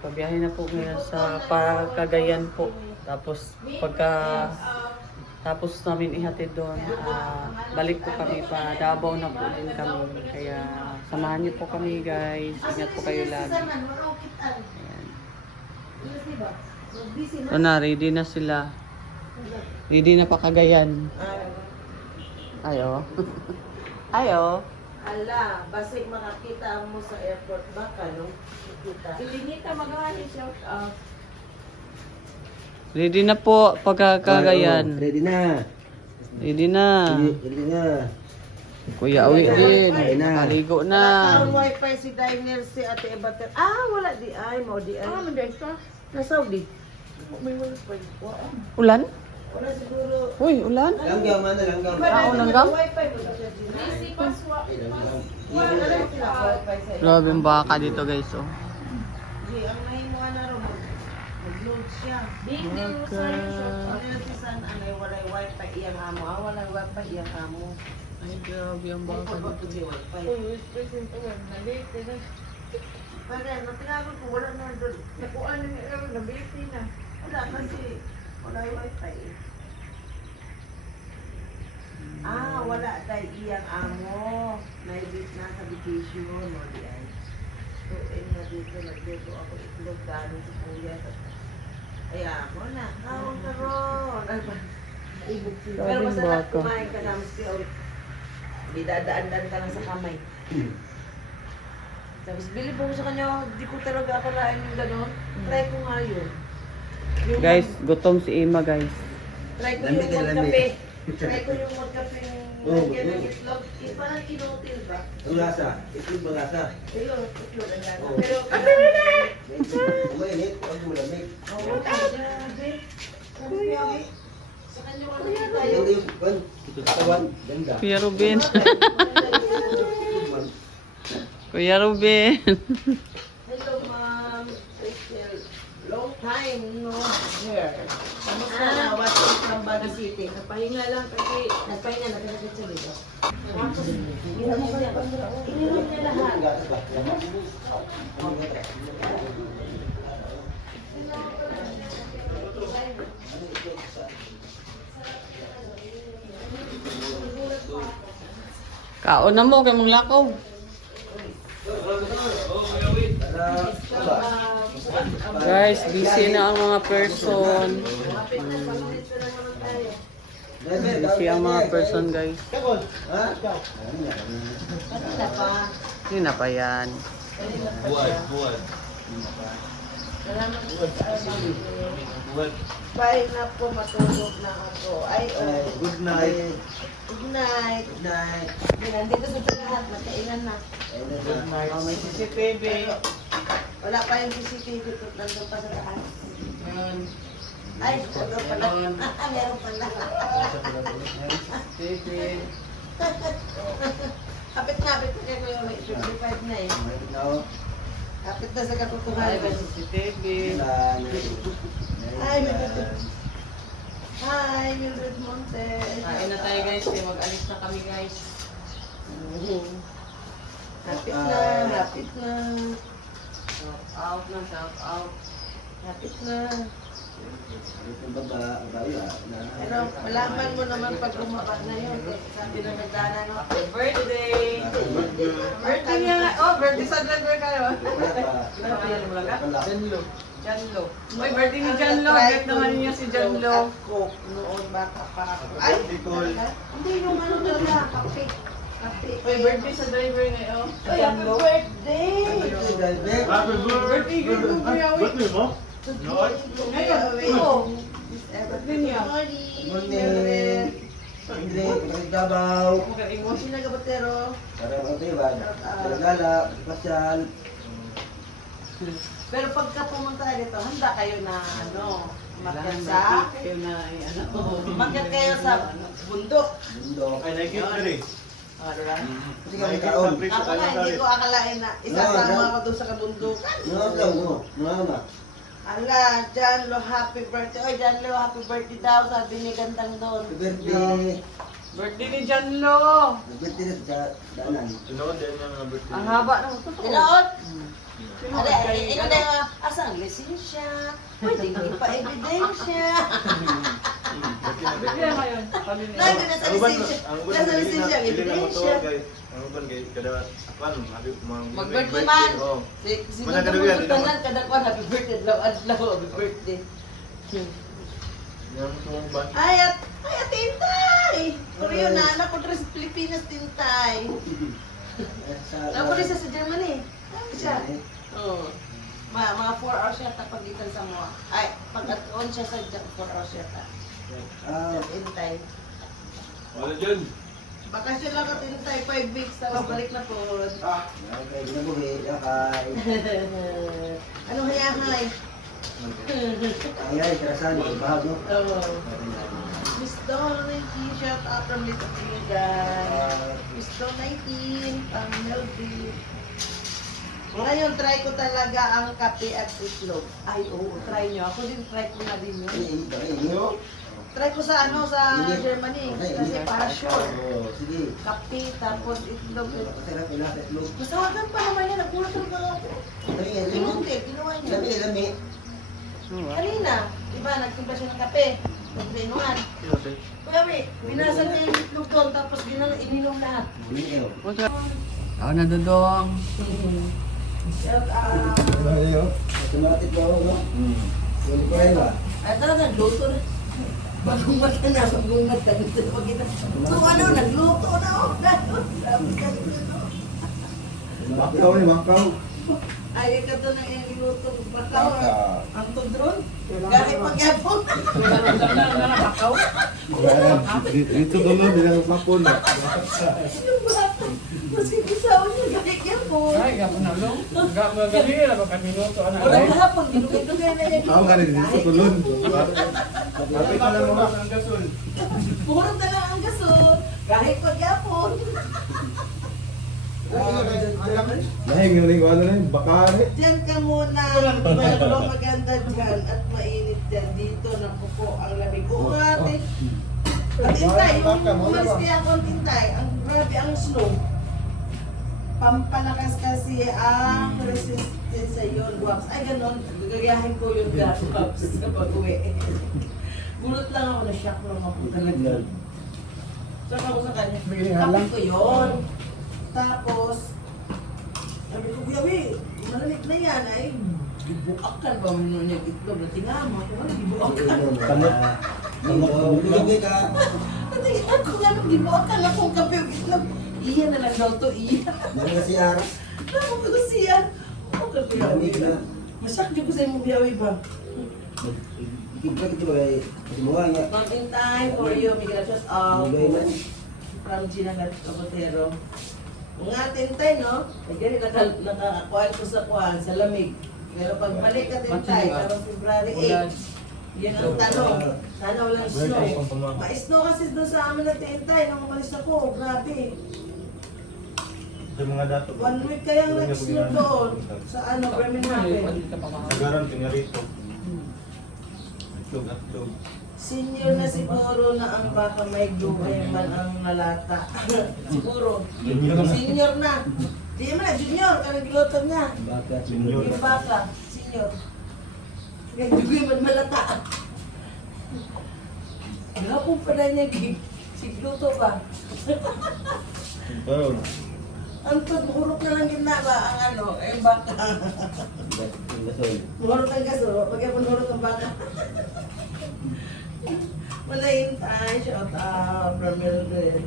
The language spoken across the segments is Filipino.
Magpabiyahe na po ngayon sa Cagayan po. Tapos tapos namin ihatid doon, balik po kami pa Davao na po din kami. Kaya samahan niyo po kami guys. Ingat po kayo lagi. Ayan. So na, ready na sila. Ready na pa Cagayan. Ayo. Ayo. Ala, basig makakita mo sa airport baka, no? Kita. Ilinita mag-ahali shout out. Ready na po pagkakagayan. Ready na. Ready na. Ready na. Kuya Awi din. Ready na. Nakaligo na. Ang wifi si Daniel, si Ate Ebater. Wala di ay, mo di ay. Manday ka. Na Saudi. May wifi. Ulan? Wala siguro. Uy, ulan? Langgam mana langgam. Langgam? Wifi mo na siya din. Busy paswa. Wala na lang sila wifi sa iyo. Grabe yung baka dito guys. Oh. Di, ang nahimuha na rin. Mag-load siya. Big deal sa shout out. Ano si San, anay walay wifi iyang amo. Walay wifi iyang amo. Ay, grabe yung Ay, baka pagod dito. di wifi. Uy, present ko na late na. Pero, matinago ko, wala na doon. Nakuha na ni Aaron na busy na. Wala kasi, wala yung wifi eh. Wala tayo iyang amo. Naibit na sa vacation, o di ay. So, na dito, nagluto ako itlog dahil sa kuya. Ay, ako na, kawang karon. Pero Daming masarap baka. kumain ka namin siya. Di dadaan-daan ka lang sa kamay. Tapos bilib ako sa kanya, di ko talaga akalain yung gano'n. Try ko nga yun. Yung Guys, gutom si Ima guys. try ko Lamig yung na magkape. lamig. Try ko yung magkape yung Oh, lagyan ng oh. itlog. Parang kinutil ba? Ang lasa. Itlog ba lasa? Ayun, itlog ang gana. Oh. Pero Umainit. Huwag mo lamig. Oo, grabe. Grabe. Sa kanya wala tayo. Yung yung kwan. Ito katawan. Ganda. Kuya Ruben. Kuya Ruben. Hello, ma'am. Rachel. Long time no here. Kamusta na? What's up from Baguio City? Napahinga lang kasi Nagpahinga na pinagod sa dito. Ininom niya lahat. Gatas ba? Kaon na mo kay mong lakaw. Guys, busy na ang mga person. Busy ang mga person guys. Ha? Hindi na pa yan. Bye na po, matulog na ako. Ay, oh. Good night. Good night. Good night. Nandito sa lahat, magkainan na. Good night. May CCTV. Wala pa yung CCTV, nandun pa sa taas. Ayun. Ay, meron pala. Meron pala. CCTV. Kapit na kayo, may 55 na eh. Now, Kapit na sa Ay, katotohanan. may CCTV. Ay, Mildred. Hi, Mildred Montes. Kain na tayo guys. Kaya mag-alis na kami guys. Kapit na, kapit na. Shout out na, shout out. Kapit na. Itong babae na. Pero malaman mo naman pag lumaba na yun. Sabi na nagdana, no? Happy birthday! Birthday niya nga. Oh, birthday sa driver kayo. Ano pa yan mo lang ka? Janlo. Uy, birthday ni Janlo. Get naman niya si Janlo. Ako, noon bata pa ako. Ay, talaga? Hindi yung ano talaga, kape. Kape. Uy, birthday sa driver ngayon. Ay, happy birthday! Happy Birthday girl ko kuya. Uy. Ngayon, Birthday niya. Morning. Andre, Davao. Makalimos. Sino gabatero? Para mga tiban. Galagala, pasyal. Pero pagka pumunta dito, handa kayo na ano, umakyat sa... Kayo na, ano. Umakyat kayo sa bundok. Mundo. Ah, diba? Kasi kami kaon. Ako nga, hindi ko akalain na isasama ako doon sa kabundukan. Mga lang mo. Mga ma. Ala, John Lo, happy birthday. Oy, John Lo, happy birthday daw. Sabi ni Gandang doon. Happy birthday. Birthday ni Janlo. Happy birthday na sa daanan. Ang haba ng ito. Tinood? Sino Ano, kay ano na, asang lisensya? Pwede ka ipa-ebidensya. Bigyan ngayon. Kami ni Lagi na sa lisensya. Nasa lisensya, ebidensya. Ang uban kay kada akwan, happy Mag-birthday man. Si Mana Nando kada yan, mo tanan kada kwan happy birthday daw adlaw, happy birthday. Yang tuwang ban. Ayat, tintay. Korea na anak ko sa Pilipinas tintay. Ako rin sa Germany. Siya. Oo. Mga 4 hours yata pagitan sa mga. Ay, pag-on siya sa 4 hours yata. Tintay. Wala dyan. Bakasyon lang ka tintay, 5 weeks, tapos balik na po. Okay, ginabuhi. Okay. Anong hayahay? Ay, kerasan. Bahag, no? Oo. Miss Donity, shout out from Little Trinidad. Miss Donity, pang healthy. Ngayon, try ko talaga ang kape at itlog. Ay, oo, try nyo. Ako din, try ko na din yun. Try ko sa sa Germany. Kasi para sure. Sige. Kape, tapos itlog. Masarap yung nasa itlog. Masawagan pa naman yan. Nagulat talaga ako. Pinunti, ginawa niya. Lami. Kanina, di ba, nagtimpla siya ng kape. Nagtinuan. Kuya, binasa niya yung itlog doon, tapos ininom lahat. Ako na dudong. Shout out. Automatic ba ako, no? Yung kuray ba? Ay, talaga, luto na. Bagong mata na, bagong mata. Gusto na makita. So, ano, nagluto na ako. Sabi ka, Makaw ni Makaw. ay, ikaw to na yung luto. Bakaw. Ang tudron. Kahit pagyapon. Nakakaw. Dito dulu bilang mapun. Yung bata. Masigisaw niya, kahit yapon. Ay, gapon na lang. Gabi na ba kami luto? Walang hapon, dinugay-dugay na yan. Ako ganin dito tulun. Tapi ka lang mo ang gasol. Puro na lang ang gasol. Kahit pagyapon. Lahing yung ning ano na bakare. Diyan ka muna. Mayroong maganda dyan at mainit dyan. Dito na po ang lamig. Oo nga ate. At tintay, yung umalis kaya ako ang tintay. Ang grabe ang snow. Pampalakas kasi ang resistance sa yun. Waps. Ay ganon. Gagayahin ko yung waps sa pag-uwi. Gulot lang ako. Na-shock lang ako talaga. Saka ako sa kanya. Kapit ko yun. Tapos, sabi ko, Kuya, malamig na yan. Ay, gibuakan ba mo nung yung itlog na tingama? Kung ano, gibuakan. Lugay ka. Natinginan ko nga nung gibuakan akong kape yung itlog. Iya na lang daw to, iya. Meron na si Ara. Tapos ko siya. O, kape Lamig na. Masak dyan ko sa imong biyawi ba? Ikibra kita ba kay Kasibuha nga. Mountain time for you, Miguel Chos. Lugay na. From Gina Capotero. Mga tintay, no? Kaya nakakuhaan ko sa kuhaan, sa lamig. Pero pag balik ka tintay, karong February 8, yun ang tanong. Sana walang snow. Ma-snow kasi doon sa amin na tintay, nung umalis ako, grabe. Sa mga dato. 1 week kayang nag-snow doon. Sa ano, Bremenhaven. Sagaran pinarito. Itlog. Senior na siguro na ang baka may man ang nalata. Siguro. Senior na. Di mo na, junior, kanang gilotan niya. Baka. Yung baka, senior. Kaya man malata. Gapon pa na niya, sigluto ba? Baron. Ang hurok na lang ginaba ang ano, ay baka. Gasol. Hurok ang gaso, magyapon hurok ang baka. Malayin tayo, shout out from Mildred.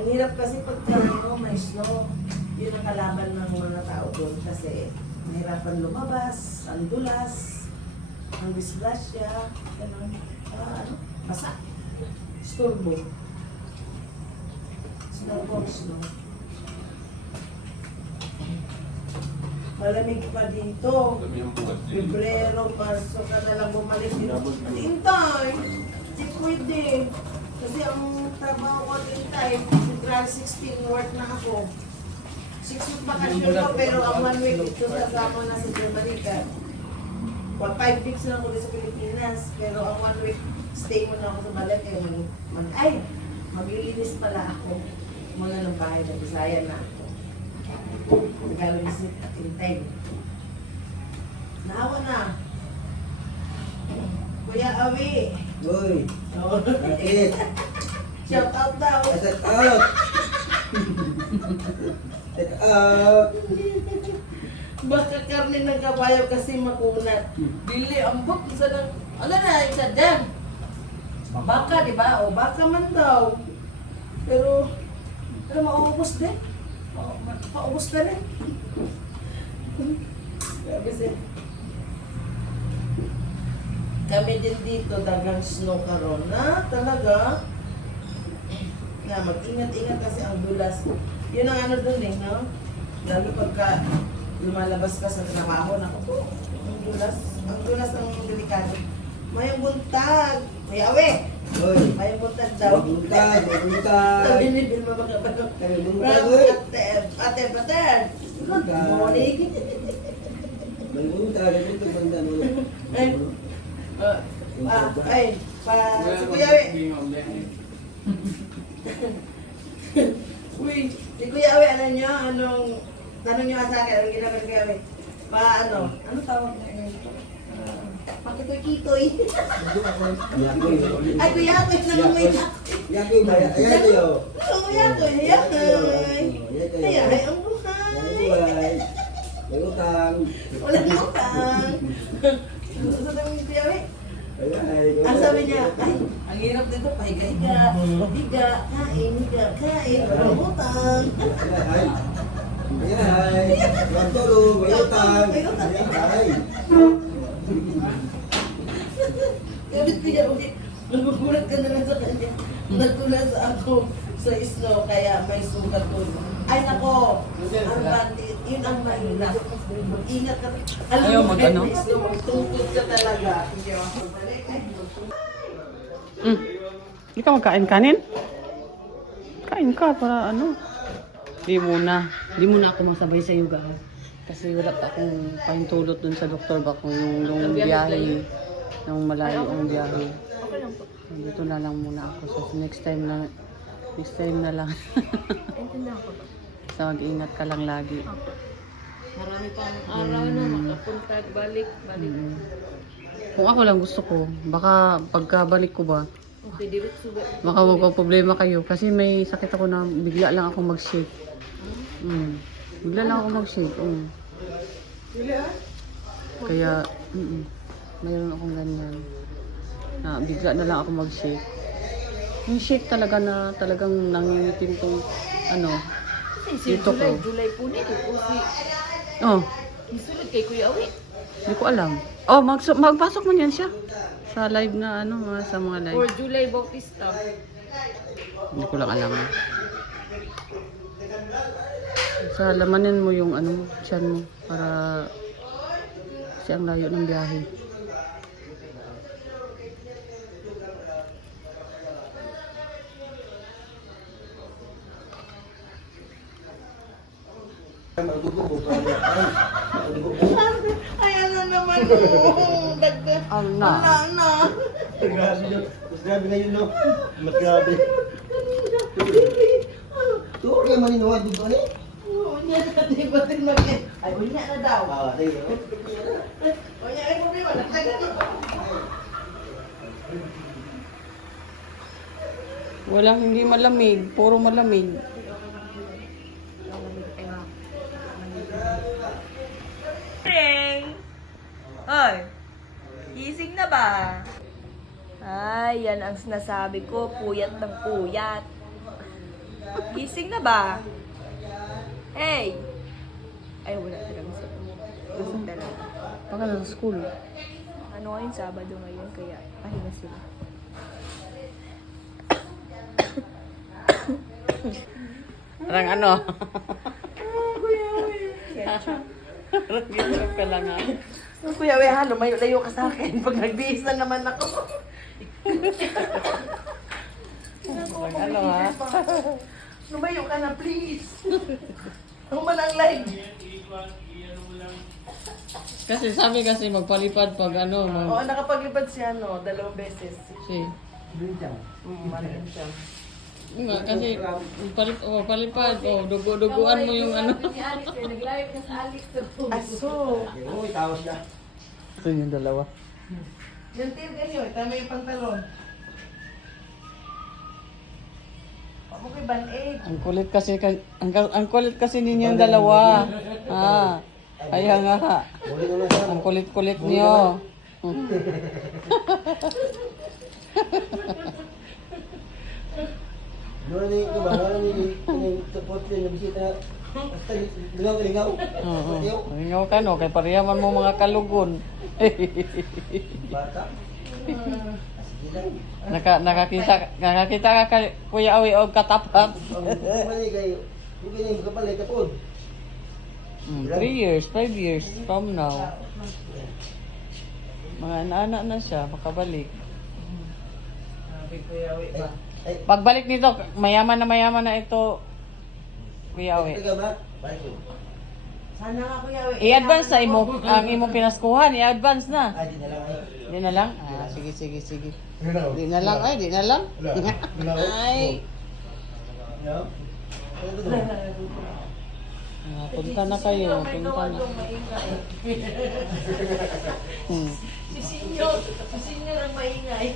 Ang hirap kasi pagka may snow, yun ang kalaban ng mga tao doon kasi mahirapan lumabas, ang dulas, ang disgrasya, gano'n. Basa. Storbo. Snow. Malamig pa dito. Pebrero, Marso ka na lang bumalik dito. Tintay! Di pwede. Kasi ang trabaho ko tintay, February 16 work na ako. 6 week bakasyon ko, pero ang 1 week ito kasama na sa Germany ka. 5 weeks na ako dito sa Pilipinas, pero ang 1 week stay mo na ako sa Balat. Maglilinis pala ako. Muna ng bahay na Bisaya na ako. Regalo ni Smith at Inteng. Naawa na. Kuya Awi. Uy, Oh. bakit? Shout out daw. Set out! Set out! Baka karne ng kabayo kasi makunat. Dili, ambok. Isa lang. Ala na, isa dyan. Baka, di ba? O, baka man daw. Pero, mauubos din. Paubos na rin. Grabe siya. Kami din dito, dagang snow karon na talaga. Na mag-ingat-ingat kasi ang dulas. Yun ang ano dun eh, no? Lalo pagka lumalabas ka sa trabaho, naku po, ang dulas ang delikado. May buntag. May awe. Uy, May buntag daw. buntag, buntag. Sabi ni Vilma magkapagod. Kami buntag, Ate, pater. Good morning. may buntag, ito banda mo. Ay, si Kuya Awe. Uy, si Kuya Awe, ano nyo? Tanong nyo sa akin, anong ginagawa ni Kuya Awe? Ano tawag na yun? Pakitoy-kitoy. Yakoy. Ay, Kuya Awe, naman may Yakoy ba? Ayan kayo. Kuya Awe, hayay. Hayay, ang buhay. May utang. Walang utang. Sa tanong ni Kuya Awe, Ayan. ang sabi niya, ay, ang hirap dito, pahiga-higa, higa, kain, walang utang. Ay. Ayan. Walang tulog, may utang. May utang. Ay. Gabit ko niya, ulit. Nagugulat ka na lang sa kanya. Nagulat ako sa snow, kaya may sugat ko. Ay nako, ang bandit, yun ang mahirap. Mag-ingat ka. Ayaw mo, mag-ano? may snow, magtungkod ka talaga. Hindi ka magkain kanin? Kain ka para ano? Di muna. Di muna ako masabay sa yoga. Kasi wala pa akong pahintulot dun sa doktor ba kung yung biyahe. Yung malayo ang biyahe. Okay lang po. Dito na lang muna ako. So next time na lang. Intindihan ko ba? So mag-ingat ka lang lagi. Marami pang araw na makapunta, balik. Kung ako lang gusto ko, baka pagkabalik ko ba, Okay, direct sugat. baka wag pa problema kayo. Kasi may sakit ako na bigla lang ako mag-shake. Bigla lang ako mag-shake. Kaya, mayroon akong ganyan. Na bigla na lang ako mag-shake. Yung shake talaga na talagang nangingitim tong ano. Kasi Dito ko. July po nito. O si, Oh, isulod kay Kuya Awi. hindi ko alam. Oh, magpasok mo niyan siya. Sa live na ano, sa mga Or live. July Bautista. Hindi ko lang alam. Sa lamanin mo yung ano mo, tiyan mo para kasi ang layo ng biyahe. Ayan na naman, oh. Dagdag. Ala. Wala na. Grabe yun. Mas grabe ngayon, no? Mas grabe. Tuwa kayo maninuwad dito, ano? Unya na, di ba din mag- Ay, unya na daw. Sige. Unya, ay problema, nagtagal dito. Walang hindi malamig, puro malamig. Hoy, gising na ba? Ay, yan ang sinasabi ko, puyat ng puyat. Gising na ba? Hey! Ay, wala talaga sa gising talaga. Baka nasa school. Ano ngayon, Sabado ngayon, kaya pahinga sila. Parang ano? Parang gitro ka lang ha. Oh, Kuya Weha, lumayo-layo ka sa akin pag nagbihis na naman ako. Parang ano ha? Lumayo ka na, please. Ako man ang live. Kasi sabi kasi magpalipad pag ano, Oo, nakapaglipad siya, no? 2 beses. si Maraming siya. Nga, kasi palipad. Dugo-duguan mo yung ano. Nag-live na sa Alex. Aso. Uy, tawas na. Ito yung dalawa. Yung tail ganyo, tama yung pantalon. Ako kay Band-Aid. Ang kulit kasi ninyo yung dalawa. Kaya nga. Uli na lang siya. Ang kulit-kulit niyo. Doon ni ko ba? Doon ni support din yung bisita. Basta lingaw. Oo. Ingaw ka no, kay pariyaman mo mga kalugon. Bata. Sige lang. Nakakita ka kay Kuya Awi og katapat. Mali kayo. Huwag kayo yung kapalay kapon. 3 years, 5 years from now. Mga anak na siya, makabalik. Sabi ko yawi ba? Ay, Pagbalik nito, mayaman na ito, Kuya Awi. teka ba? Balik mo. Sana nga ko yawi. I-advance sa imo, ang imo pinaskuhan, i-advance na. Ay, di na lang ay. Di na lang? Sige. Di na lang, di na lang. Ay. No? Ano to? Punta na kayo, punta na. Si Senior ang maingay.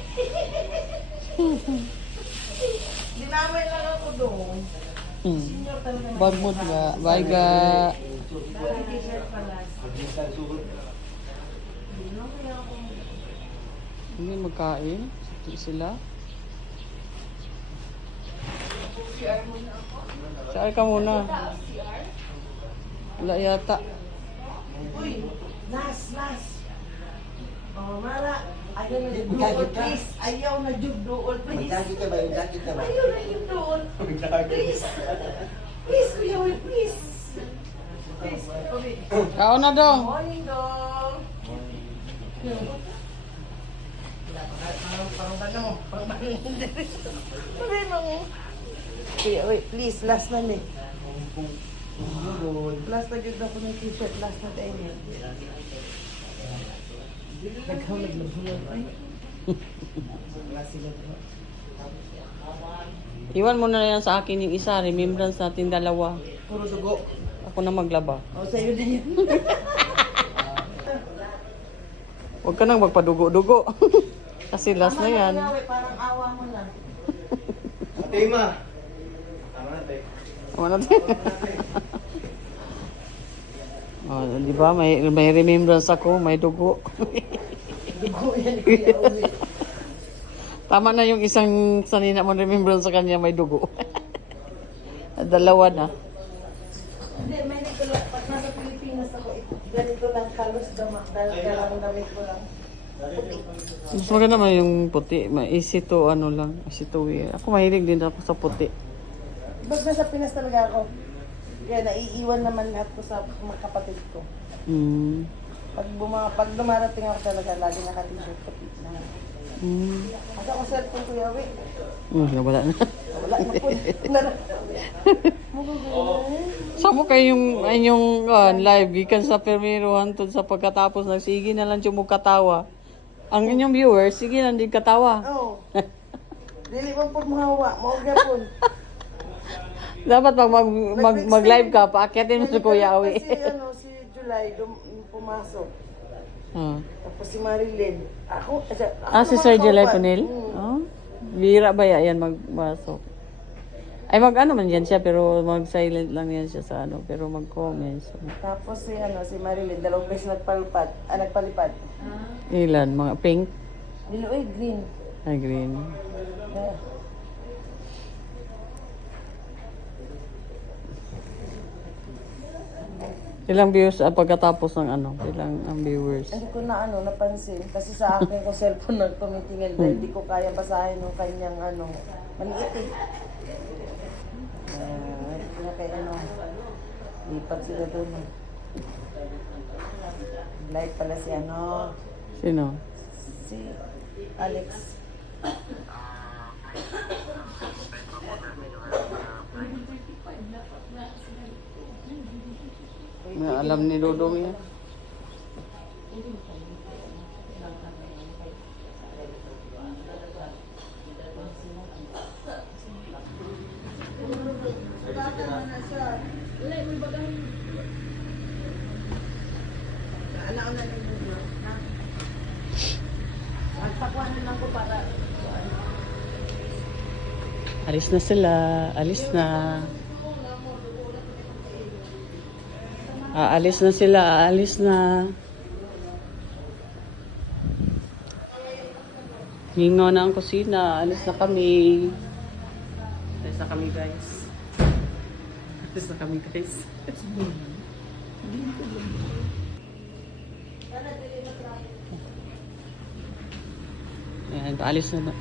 Dinamay lang ako doon. Senior talaga. Bagmod ga, bayga. Dahil t-shirt pala. Hindi magkain sila. CR ka muna. Wala yata. Uy, last. Oh, Mara, ayaw na May doon, jacket ka? please. Ayaw na doon, May please. jacket ka ba? Yung jacket ka ba? Ayaw na yun doon. Please. Please, Kuya Will, please. Please, Kuya. Kaon na dong. Morning, dong. Sabi mo. Kuya Will, please, last na ni. Last na yun ako ng t-shirt, last na tayo niya. Nagkaw naglabulog ay. Wala sila doon. Iwan mo na yan sa akin yung isa. Remembrance natin dalawa. Puro dugo. Ako na maglaba. O, sa'yo na yun. Huwag ka nang magpadugo-dugo. Kasi last na yan. Parang awa mo na. Ate Ma. Tama na, te. Tama natin. Di ba? May remembrance ako. May dugo. Dugo yan, Kuya Will. Tama na yung isang sanina mo remembrance sa kanya. May dugo. Dalawa na. Hindi, may nagtula. Pag nasa Pilipinas ako, ganito lang kalos dalang damit ko lang. Mas maganda naman yung puti. Easy to easy to wear. Ako mahilig din ako sa puti. Pag nasa Pinas talaga ako, kaya naiiwan naman lahat ko sa mga kapatid ko. Pag dumarating ako talaga, lagi naka-t-shirt puti na. Asa ko cellphone, Kuya Will? Wala na. Wala na po. Samo kayong inyong live gikan sa primero hantod sa pagkatapos nagsige na lang yung katawa. Ang inyong viewers sige lang din katawa. Oo. Dili man po mahawa, mao gyapon. Dapat pag mag-live ka paakyatin mo si Kuya Awi. Si July pumasok. Tapos si Marilyn. Ako Si Sir Jelay Punil? Bira ba yan magmasok? Ay man yan siya pero mag-silent lang yan siya sa pero mag-comments. Tapos si Marilyn, dalawang beses nagpalipad. Ilan? Mga pink? Niloy green. Ay, green. Yeah. Ilang views pagkatapos ng ilang ang viewers? Hindi ko na napansin. Kasi sa akin ko cellphone nagtumitingin dahil hindi ko kaya basahin ng kanyang maliit eh. Na kay lipat sila doon. Live pala si Sino? si Alex. Alam ni Dodong yan. Alis na sila. Alis na. Aalis na sila. Aalis na. Hingaw na ang kusina. Alis na kami. Alis na kami, guys. Alis na kami, guys. Ayan, paalis na.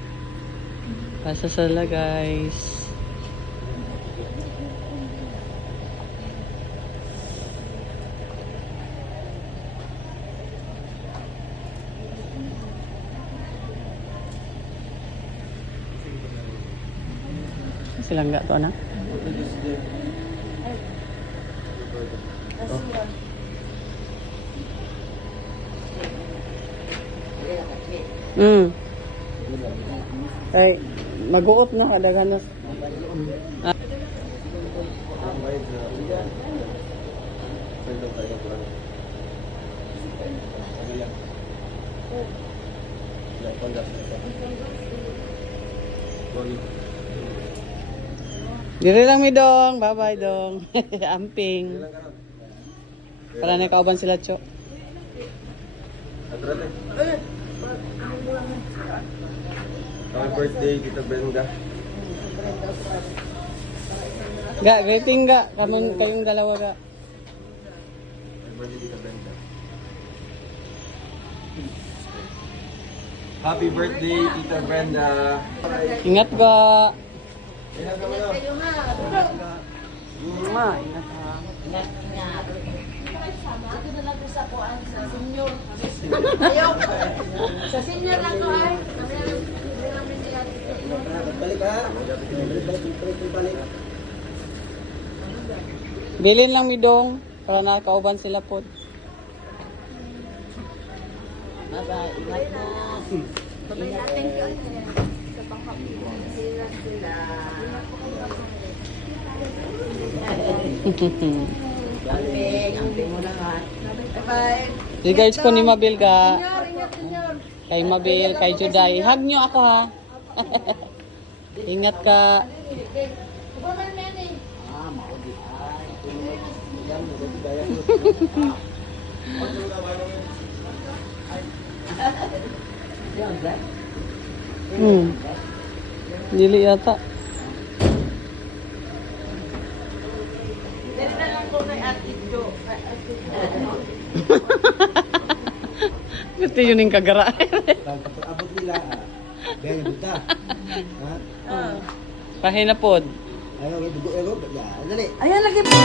Pasa sila, guys. Silang gak to na? Ay, mag-uot na kadaghan na. Diri lang mi dong. Bye-bye dong. Amping. Para na kauban sila, Cho. Happy birthday, Tita Brenda. Ga, greeting ga. Kamon kayong dalawa ga. Happy birthday, Tita Brenda. Happy birthday, Tita Brenda. Ingat ga. Ingat ka mo na. Ingat ha. Ingat, ingat. Ito na lang ko sa kuan sa senior. Ayaw. Sa senior lang ko ay. Balik ha. Balik. Bilin lang mi dong. Para na kauban sila po. Bye-bye. Ingat na. Ingat sila. Amping mo naman. Bye-bye. Regards ko ni Mabil ga. Ingat, senior. Kay Mabil, kay Juday. Hug nyo ako ha. Ingat ka. Kuman men eh. Dili yata. Dali na lang ko kay Ate Jo. Gusto yun yung kagara. Abot nila. Biyan yung buta. Ha? Pahinapod. Ayaw, dugo, ayaw. Dali. Ayan lagi po.